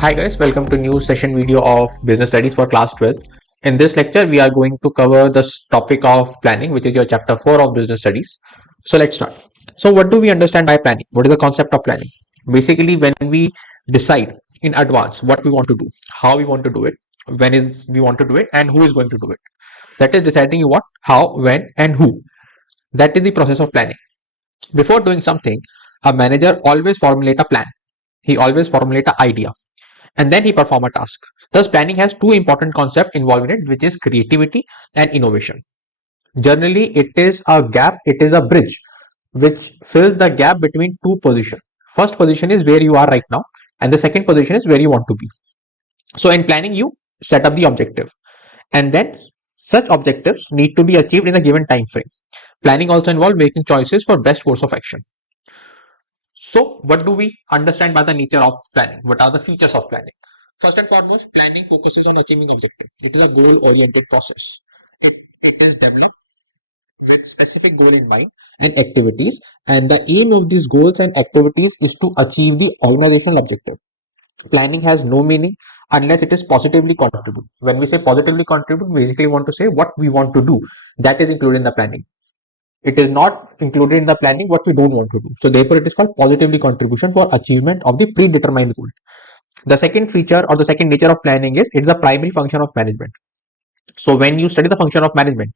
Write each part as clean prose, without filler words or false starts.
Hi guys, welcome to new session video of business studies for class 12. In this lecture, we are going to cover this topic of planning, which is your chapter 4 of business studies. So let's start. So what do we understand by planning? What is the concept of planning? Basically, when we decide in advance what we want to do, how we want to do it, when is we want to do it, and who is going to do it. That is deciding what, how, when, and who. That is the process of planning. Before doing something, a manager always formulate a plan. He always formulate an idea and then he perform a task. Thus, planning has two important concepts involved in it, which is creativity and innovation. Generally, it is a gap, it is a bridge which fills the gap between two positions. First position is where you are right now, and the second position is where you want to be. So, in planning, you set up the objective, and then such objectives need to be achieved in a given time frame. Planning also involves making choices for best course of action. So, what do we understand by the nature of planning? What are the features of planning? First and foremost, planning focuses on achieving objective. It is a goal-oriented process. It is developed with specific goal in mind and activities, and the aim of these goals and activities is to achieve the organizational objective. Planning has no meaning unless it is positively contribute. When we say positively contribute, we basically want to say what we want to do. That is included in the planning. It is not included in the planning what we don't want to do. So therefore, it is called positively contribution for achievement of the predetermined goal. The second feature or the second nature of planning is it's the primary function of management. So when you study the function of management,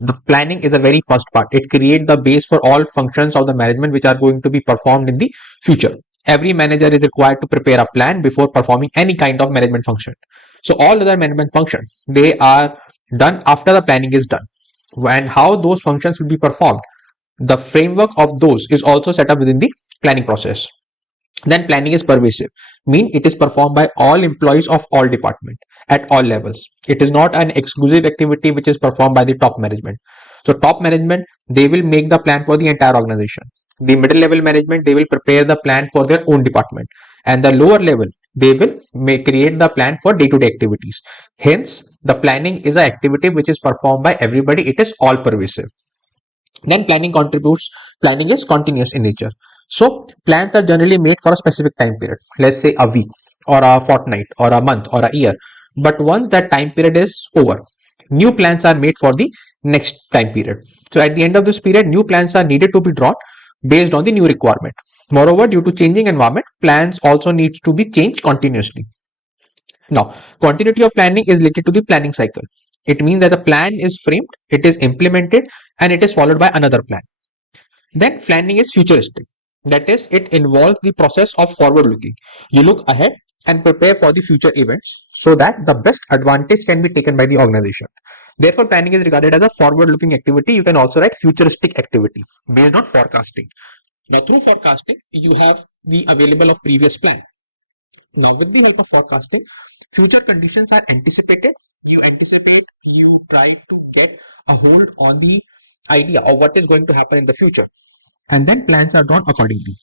the planning is the very first part. It creates the base for all functions of the management which are going to be performed in the future. Every manager is required to prepare a plan before performing any kind of management function. So all other management functions, they are done after the planning is done. And how those functions will be performed, the framework of those is also set up within the planning process. Then planning is pervasive, mean it is performed by all employees of all department at all levels. It is not an exclusive activity which is performed by the top management. So top management, they will make the plan for the entire organization. The middle level management, they will prepare the plan for their own department, and the lower level, they will create the plan for day-to-day activities. Hence, the planning is an activity which is performed by everybody. It is all pervasive. Then planning is continuous in nature. So plans are generally made for a specific time period, let's say a week or a fortnight or a month or a year. But once that time period is over, new plans are made for the next time period. So at the end of this period, new plans are needed to be drawn based on the new requirement. Moreover, due to changing environment, plans also need to be changed continuously. Now, continuity of planning is related to the planning cycle. It means that the plan is framed, it is implemented, and it is followed by another plan. Then planning is futuristic. That is, it involves the process of forward looking. You look ahead and prepare for the future events so that the best advantage can be taken by the organization. Therefore, planning is regarded as a forward looking activity. You can also write futuristic activity based on forecasting. Now, through forecasting, you have the available of previous plan. Now, with the help of forecasting, future conditions are anticipated. You anticipate, you try to get a hold on the idea of what is going to happen in the future, and then plans are drawn accordingly.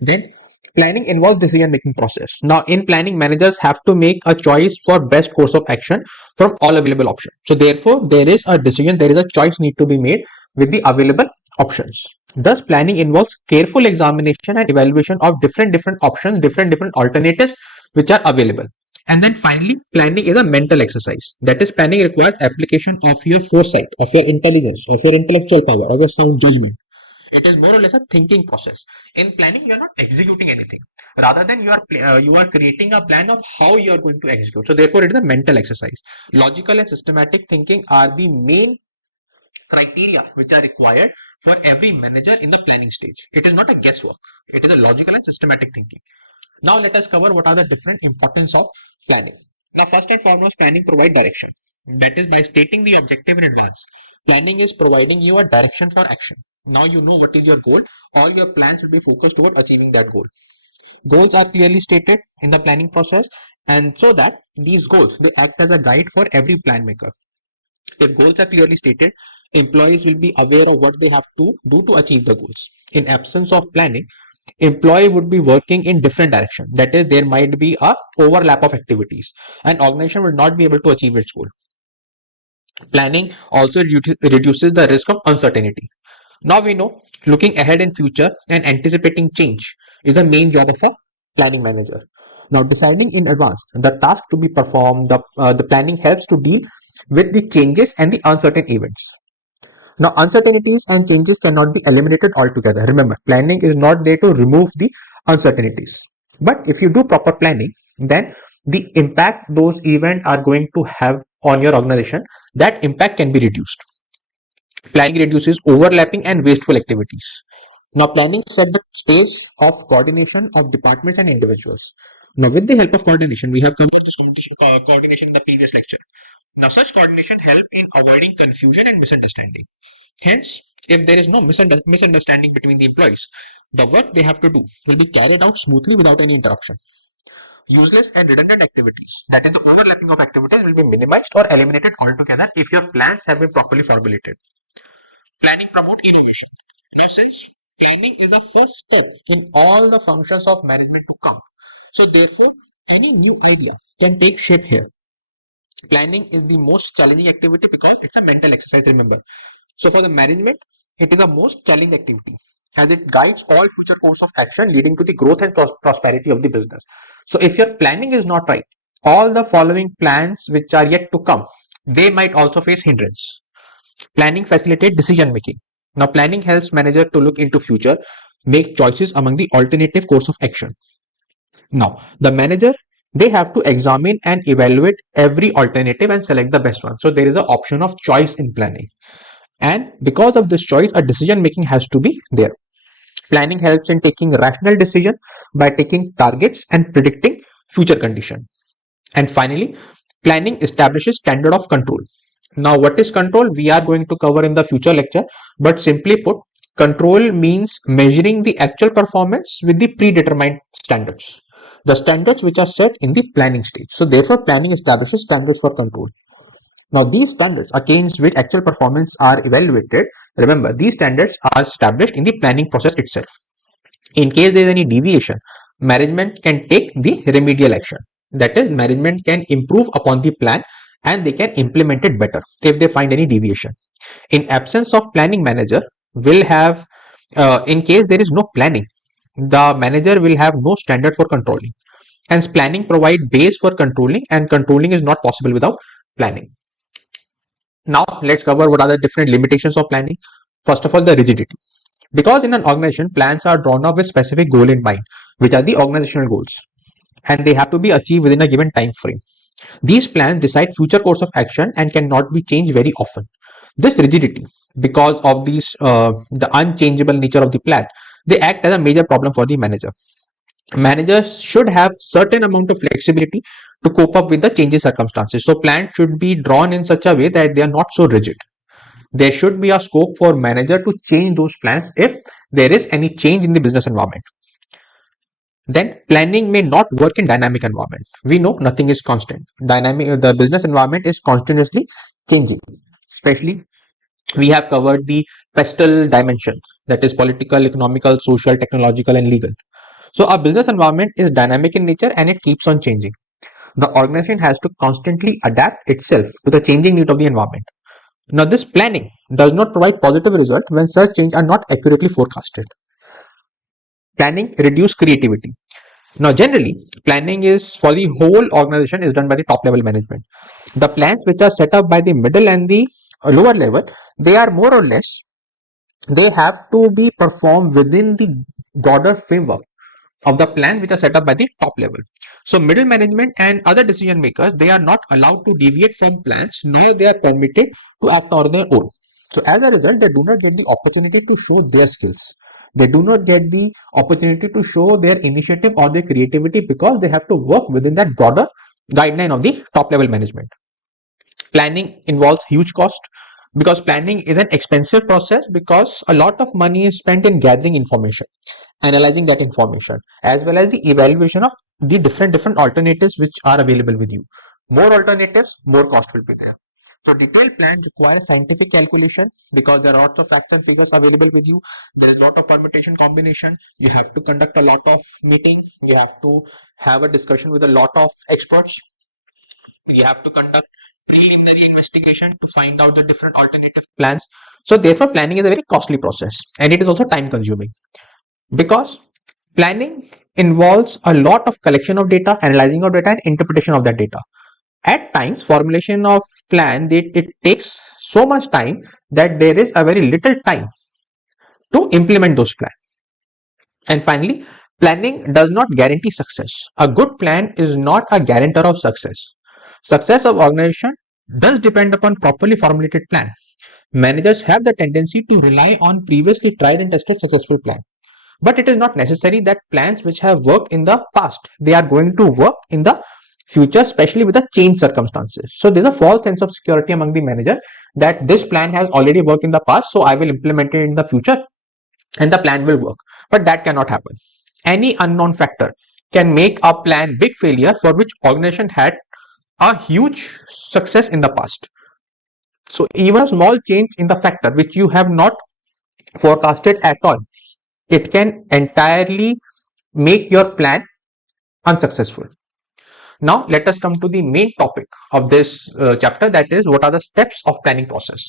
Then planning involves decision making process. Now in planning, managers have to make a choice for best course of action from all available options. So therefore there is a decision, there is a choice need to be made with the available options. Thus planning involves careful examination and evaluation of different options, different alternatives which are available. And then finally, planning is a mental exercise. That is, planning requires application of your foresight, of your intelligence, of your intellectual power, of your sound judgment. It is more or less a thinking process. In planning, you are not executing anything. Rather than you are creating a plan of how you are going to execute. So therefore, it is a mental exercise. Logical and systematic thinking are the main criteria which are required for every manager in the planning stage. It is not a guesswork. It is a logical and systematic thinking. Now let us cover what are the different importance of planning. Now first and foremost, planning provide direction. That is, by stating the objective in advance, planning is providing you a direction for action. Now you know what is your goal. All your plans will be focused toward achieving that goal. Goals are clearly stated in the planning process, and so that these goals, they act as a guide for every plan maker. If goals are clearly stated, employees will be aware of what they have to do to achieve the goals. In absence of planning, employee would be working in different direction. That is, there might be a overlap of activities, and organization will not be able to achieve its goal. Planning also reduces the risk of uncertainty. Now we know looking ahead in future and anticipating change is the main job of a planning manager. Now, deciding in advance the task to be performed, the planning helps to deal with the changes and the uncertain events. Now, uncertainties and changes cannot be eliminated altogether. Remember, planning is not there to remove the uncertainties. But if you do proper planning, then the impact those events are going to have on your organization, that impact can be reduced. Planning reduces overlapping and wasteful activities. Now, planning set the stage of coordination of departments and individuals. Now, with the help of coordination, we have covered this coordination in the previous lecture. Now, such coordination help in avoiding confusion and misunderstanding. Hence, if there is no misunderstanding between the employees, the work they have to do will be carried out smoothly without any interruption. Useless and redundant activities, that is, the overlapping of activities, will be minimized or eliminated altogether if your plans have been properly formulated. Planning promote innovation. In a sense, planning is the first step in all the functions of management to come. So, therefore, any new idea can take shape here. Planning is the most challenging activity because it's a mental exercise, remember. So for the management, it is the most challenging activity as it guides all future course of action leading to the growth and prosperity of the business. So if your planning is not right, all the following plans which are yet to come, they might also face hindrance. Planning facilitates decision making. Now planning helps manager to look into future, make choices among the alternative course of action. Now the manager, they have to examine and evaluate every alternative and select the best one. So there is an option of choice in planning. And because of this choice, a decision making has to be there. Planning helps in taking rational decision by taking targets and predicting future condition. And finally, planning establishes standard of control. Now, what is control? We are going to cover in the future lecture, but simply put, control means measuring the actual performance with the predetermined standards. The standards which are set in the planning stage. So therefore, planning establishes standards for control. Now, these standards against which actual performance are evaluated, remember, these standards are established in the planning process itself. In case there is any deviation, management can take the remedial action. That is, management can improve upon the plan and they can implement it better if they find any deviation. In absence of planning, manager will have, in case there is no planning, the manager will have no standard for controlling. Hence, planning provide base for controlling, and controlling is not possible without planning. Now, let's cover what are the different limitations of planning. First of all, the rigidity. Because in an organization, plans are drawn up with specific goal in mind, which are the organizational goals, and they have to be achieved within a given time frame. These plans decide future course of action and cannot be changed very often. This rigidity, because of the unchangeable nature of the plan, they act as a major problem for the manager. Managers should have certain amount of flexibility to cope up with the changing circumstances. So plans should be drawn in such a way that they are not so rigid. There should be a scope for manager to change those plans if there is any change in the business environment. Then planning may not work in dynamic environment. We know nothing is constant. The business environment is continuously changing. Especially we have covered the pestle dimensions, that is political, economical, social, technological, and legal. So our business environment is dynamic in nature and it keeps on changing. The organization has to constantly adapt itself to the changing need of the environment. Now, this planning does not provide positive result when such change are not accurately forecasted. Planning reduce creativity. Now, generally, planning is for the whole organization is done by the top level management. The plans which are set up by the middle and the lower level, they are more or less, they have to be performed within the broader framework of the plans which are set up by the top level. So middle management and other decision makers, they are not allowed to deviate from plans, nor they are permitted to act on their own. So as a result, they do not get the opportunity to show their skills. They do not get the opportunity to show their initiative or their creativity because they have to work within that broader guideline of the top level management. Planning involves huge cost because planning is an expensive process because a lot of money is spent in gathering information, analyzing that information, as well as the evaluation of the different alternatives which are available with you. More alternatives, more cost will be there. So detailed plans require scientific calculation because there are lots of facts and figures available with you. There is a lot of permutation combination. You have to conduct a lot of meetings. You have to have a discussion with a lot of experts. You have to conduct preliminary investigation to find out the different alternative plans. So therefore, planning is a very costly process and it is also time consuming because planning involves a lot of collection of data, analyzing of data, and interpretation of that data. At times, formulation of plan, it takes so much time that there is a very little time to implement those plans. And finally, planning does not guarantee success. A good plan is not a guarantor of success. Success of organization does depend upon properly formulated plan. Managers have the tendency to rely on previously tried and tested successful plans. But it is not necessary that plans which have worked in the past, they are going to work in the future, especially with the changed circumstances. So there's a false sense of security among the manager that this plan has already worked in the past, so I will implement it in the future and the plan will work. But that cannot happen. Any unknown factor can make a plan big failure for which organization had a huge success in the past. So even a small change in the factor which you have not forecasted at all, it can entirely make your plan unsuccessful. Now let us come to the main topic of this chapter, that is what are the steps of planning process.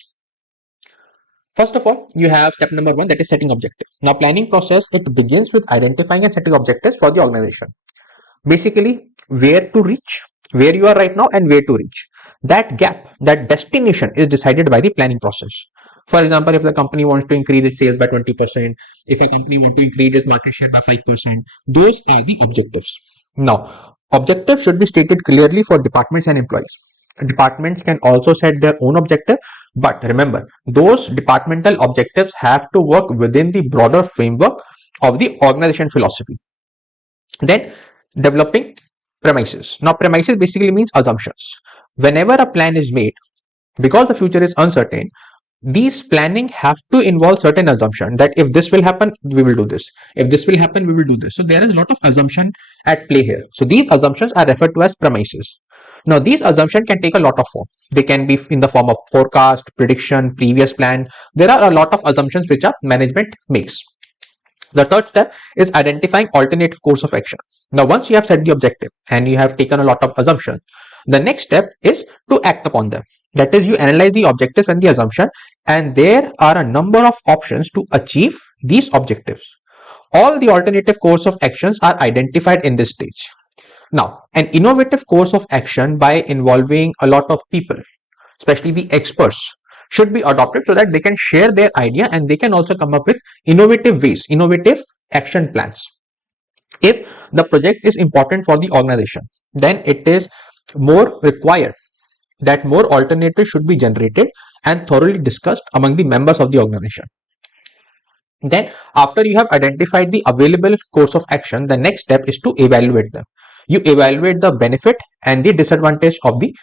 First of all, you have step number 1, that is setting objectives. Now planning process, it begins with identifying and setting objectives for the organization. Basically, where to reach, where you are right now and where to reach. That gap, that destination is decided by the planning process. For example, if the company wants to increase its sales by 20%, if a company wants to increase its market share by 5%, those are the objectives. Now, objectives should be stated clearly for departments and employees. Departments can also set their own objective, but remember, those departmental objectives have to work within the broader framework of the organization philosophy. Then, developing premises. Now, premises basically means assumptions. Whenever a plan is made, because the future is uncertain, these planning have to involve certain assumption that if this will happen, we will do this. If this will happen, we will do this. So there is a lot of assumption at play here. So these assumptions are referred to as premises. Now these assumptions can take a lot of form. They can be in the form of forecast, prediction, previous plan. There are a lot of assumptions which our management makes. The third step is identifying alternative course of action. Now once you have set the objective and you have taken a lot of assumptions, the next step is to act upon them. That is, you analyze the objectives and the assumption, and there are a number of options to achieve these objectives. All the alternative course of actions are identified in this stage. Now, an innovative course of action by involving a lot of people, especially the experts, should be adopted so that they can share their idea and they can also come up with innovative ways, innovative action plans. If the project is important for the organization, then it is more required that more alternatives should be generated and thoroughly discussed among the members of the organization. Then after you have identified the available course of action, the next step is to evaluate them. You evaluate the benefit and the disadvantage of the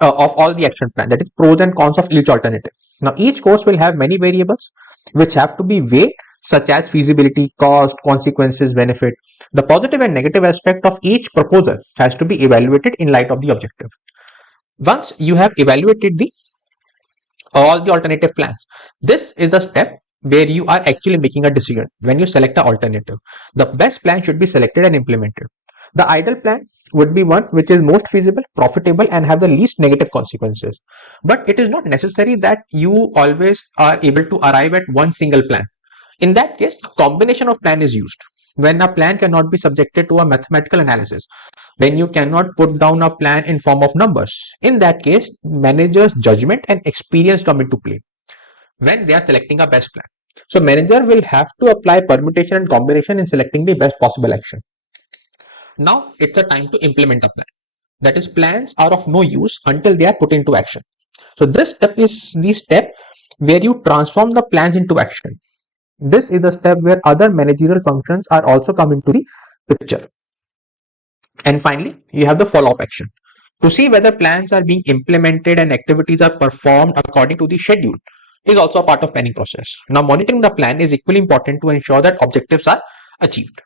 of all the action plan, that is pros and cons of each alternative. Now each course will have many variables which have to be weighed, such as feasibility, cost, consequences, benefit. The positive and negative aspect of each proposal has to be evaluated in light of the objective. Once you have evaluated all the alternative plans, this is the step where you are actually making a decision. When you select an alternative, the best plan should be selected and implemented. The ideal plan would be one which is most feasible, profitable, and have the least negative consequences. But it is not necessary that you always are able to arrive at one single plan. In that case, a combination of plan is used. When a plan cannot be subjected to a mathematical analysis, when you cannot put down a plan in form of numbers, in that case, managers' judgment and experience come into play when they are selecting a best plan. So manager will have to apply permutation and combination in selecting the best possible action. Now it's a time to implement a plan. That is, plans are of no use until they are put into action. So this step is the step where you transform the plans into action. This is the step where other managerial functions are also come into the picture. And finally, you have the follow-up action. To see whether plans are being implemented and activities are performed according to the schedule is also a part of planning process. Now, monitoring the plan is equally important to ensure that objectives are achieved.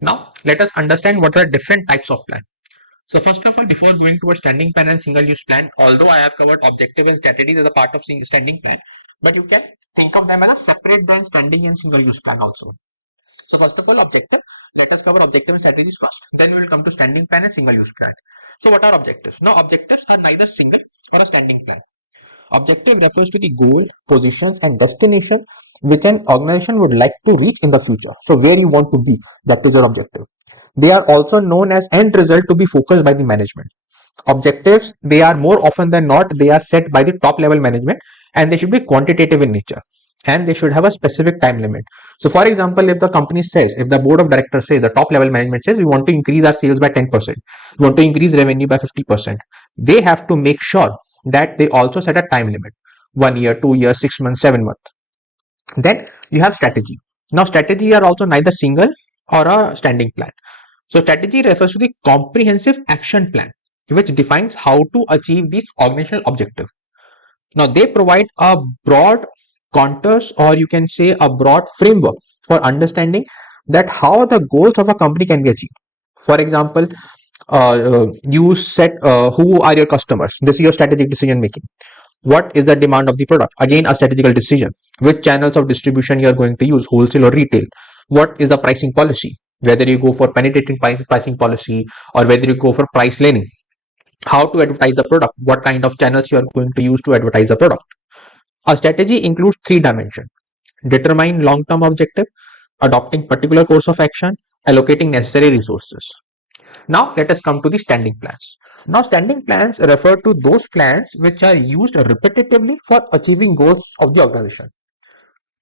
Now, let us understand what are different types of plan. So first of all, before going towards standing plan and single-use plan, although I have covered objective and strategies as a part of standing plan, but you can think of them as a separate than standing and single-use plan also. So first of all, objective. Let us cover objective and strategies first. Then we will come to standing plan and single-use plan. So what are objectives? Now, objectives are neither single or a standing plan. Objective refers to the goal, positions, and destination which an organization would like to reach in the future. So where you want to be, that is your objective. They are also known as end result to be focused by the management. Objectives, they are more often than not, they are set by the top level management, and they should be quantitative in nature, and they should have a specific time limit. So for example, if the company says, if the board of directors says, the top level management says we want to increase our sales by 10%, we want to increase revenue by 50%, they have to make sure that they also set a time limit, 1 year, 2 years, 6 months, 7 months. Then you have strategy. Now strategy are also neither single or a standing plan. So strategy refers to the comprehensive action plan which defines how to achieve these organizational objectives. Now they provide a broad contours, or you can say a broad framework for understanding that how the goals of a company can be achieved. For example, you set who are your customers. This is your strategic decision making. What is the demand of the product? Again, a strategical decision. Which channels of distribution you are going to use, wholesale or retail? What is the pricing policy? Whether you go for penetrating pricing policy or whether you go for price leaning. How to advertise the product? What kind of channels you are going to use to advertise the product? A strategy includes three dimensions: determine long-term objective, adopting particular course of action, allocating necessary resources. Now let us come to the standing plans. Now standing plans refer to those plans which are used repetitively for achieving goals of the organization.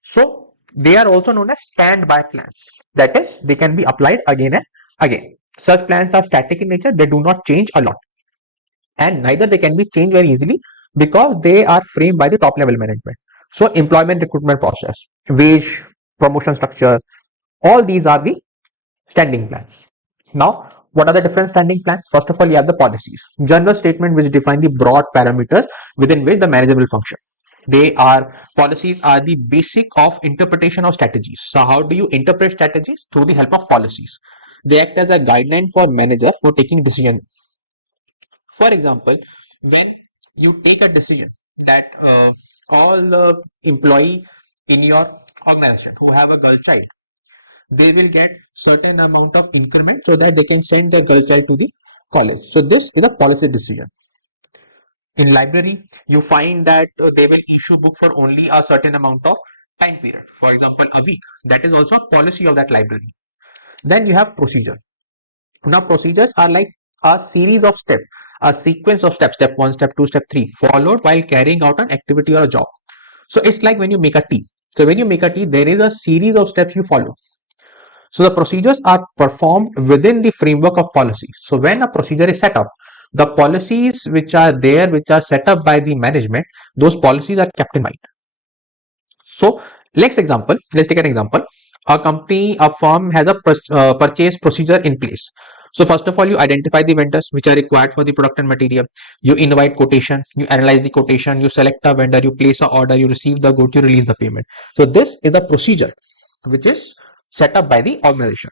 So they are also known as standby plans. That is, they can be applied again and again. Such plans are static in nature, they do not change a lot, and neither they can be changed very easily because they are framed by the top level management. So employment recruitment process, wage, promotion structure, all these are the standing plans. Now, what are the different standing plans? First of all, you have the policies, general statement which define the broad parameters within which the manager will function. They are Policies are the basic of interpretation of strategies. So how do you interpret strategies? Through the help of policies. They act as a guideline for manager for taking decision. For example, when you take a decision that all the employee in your organization who have a girl child, they will get certain amount of increment so that they can send their girl child to the college. So this is a policy decision. In library, you find that they will issue book for only a certain amount of time period. For example, a week. That is also a policy of that library. Then you have procedure. Now procedures are like a series of steps, a sequence of steps, step 1, step 2, step 3, followed while carrying out an activity or a job. So it's like when you make a tea. So when you make a tea, there is a series of steps you follow. So the procedures are performed within the framework of policies. So when a procedure is set up, the policies which are there, which are set up by the management, those policies are kept in mind. So let's take an example. A company, a firm has a purchase procedure in place. So first of all, you identify the vendors which are required for the product and material. You invite quotation, you analyze the quotation, you select a vendor, you place a order, you receive the good, you release the payment. So this is a procedure which is set up by the organization.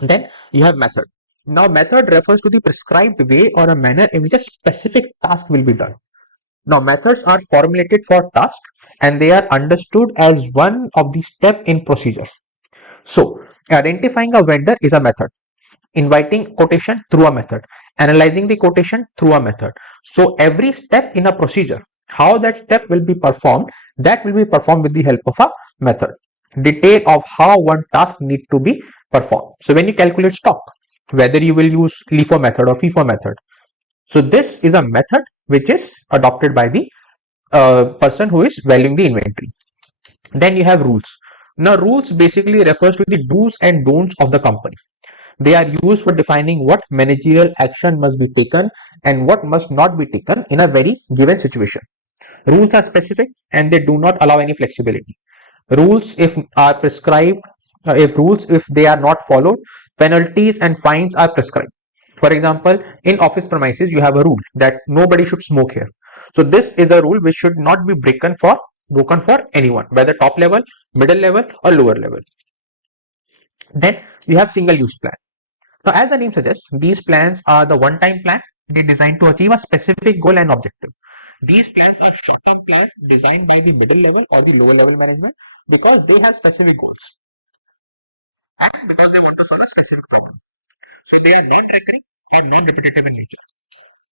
Then you have method. Now method refers to the prescribed way or a manner in which a specific task will be done. Now methods are formulated for task and they are understood as one of the step in procedure. So identifying a vendor is a method, inviting quotation through a method, analyzing the quotation through a method. So every step in a procedure, how that step will be performed, that will be performed with the help of a method. Detail of how one task need to be performed. So when you calculate stock, whether you will use LIFO method or FIFO method. So this is a method which is adopted by the person who is valuing the inventory. Then you have rules. Now rules basically refers to the do's and don'ts of the company. They are used for defining what managerial action must be taken and what must not be taken in a very given situation. Rules are specific and they do not allow any flexibility. Rules, if are prescribed, if they are not followed, penalties and fines are prescribed. For example, in office premises, you have a rule that nobody should smoke here. So this is a rule which should not be broken for anyone, whether top level, middle level, or lower level. Then you have single use plan. Now, as the name suggests, these plans are the one-time plan. They designed to achieve a specific goal and objective. These plans are short-term plans designed by the middle level or the lower level management because they have specific goals and because they want to solve a specific problem. So they are not recurring or non-repetitive in nature.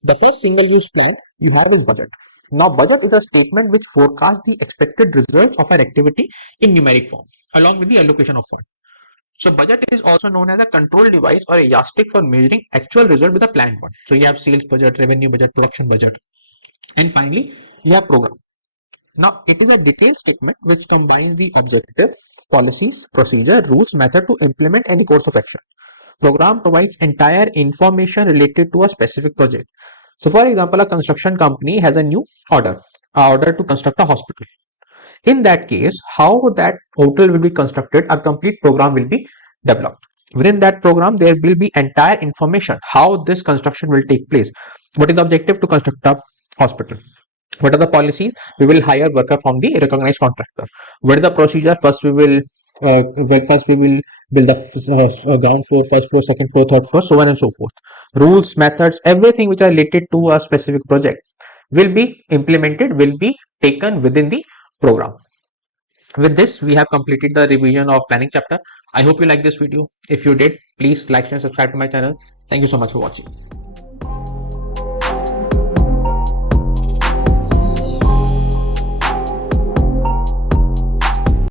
The first single-use plan you have is budget. Now, budget is a statement which forecasts the expected results of an activity in numeric form, along with the allocation of funds. So budget is also known as a control device or a yardstick for measuring actual result with a planned one. So you have sales budget, revenue budget, production budget, and finally you have program. Now it is a detailed statement which combines the objective, policies, procedure, rules, method to implement any course of action. Program provides entire information related to a specific project. So for example, a construction company has a new order to construct a hospital. In that case, how that hotel will be constructed, a complete program will be developed. Within that program, there will be entire information how this construction will take place. What is the objective to construct a hospital? What are the policies? We will hire worker from the recognized contractor. What is the procedure? First we will build the ground floor, first floor, second floor, third floor, so on and so forth. Rules, methods, everything which are related to a specific project will be implemented, will be taken within the program. With this, we have completed the revision of planning chapter. I hope you like this video. If you did, please like and subscribe to my channel. Thank you so much for watching.